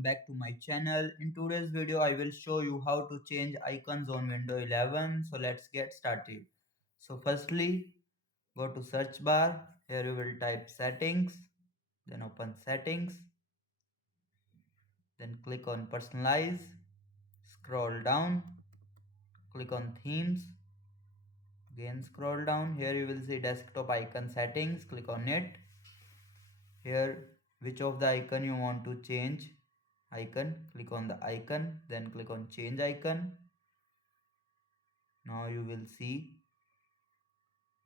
welcome back to my channel. In today's video I will show you how to change icons on Windows 11. So let's get started. So firstly go to search bar. Here you will type settings, then open settings, then click on personalize, scroll down, click on themes, again scroll down. Here you will see desktop icon settings, click on it. Here which of the icon you want to change icon, click on the icon, then click on change icon. Now you will see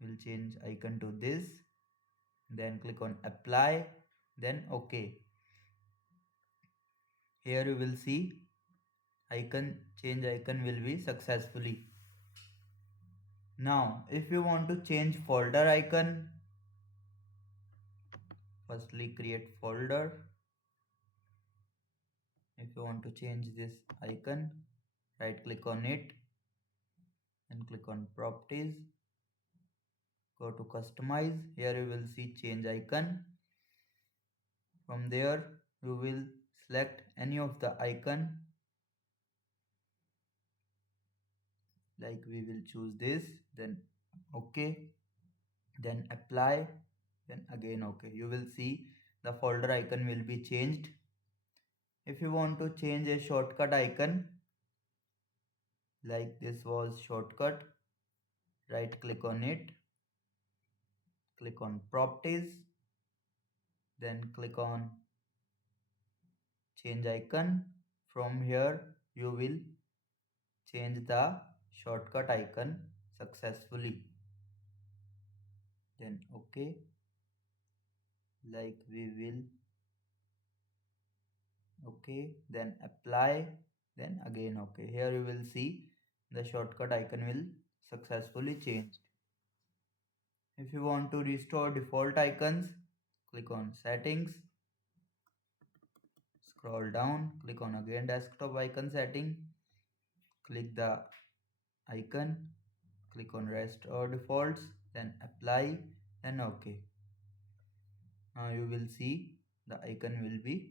we'll change icon to this, then click on apply, then OK. Here you will see icon change icon will be successfully. Now if you want to change folder icon, firstly create folder. If you want to change this icon, right click on it and click on properties, go to customize. Here you will see change icon. From there you will select any of the icon, like we will choose this, then OK, then apply, then again OK. You will see the folder icon will be changed. If you want to change a shortcut icon, like this was shortcut, right click on it, click on properties, then click on change icon. From here you will change the shortcut icon successfully, then OK, like we will OK, then apply, then again OK. Here you will see the shortcut icon will successfully change. If you want to restore default icons, click on settings, scroll down, click on again desktop icon setting, click the icon, click on restore defaults, then apply, then OK. Now you will see the icon will be,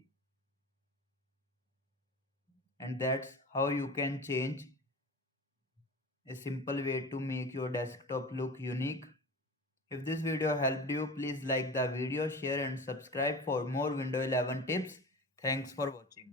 and that's how you can change a simple way to make your desktop look unique. If this video helped you, please like the video, share and subscribe for more Windows 11 tips. Thanks for watching.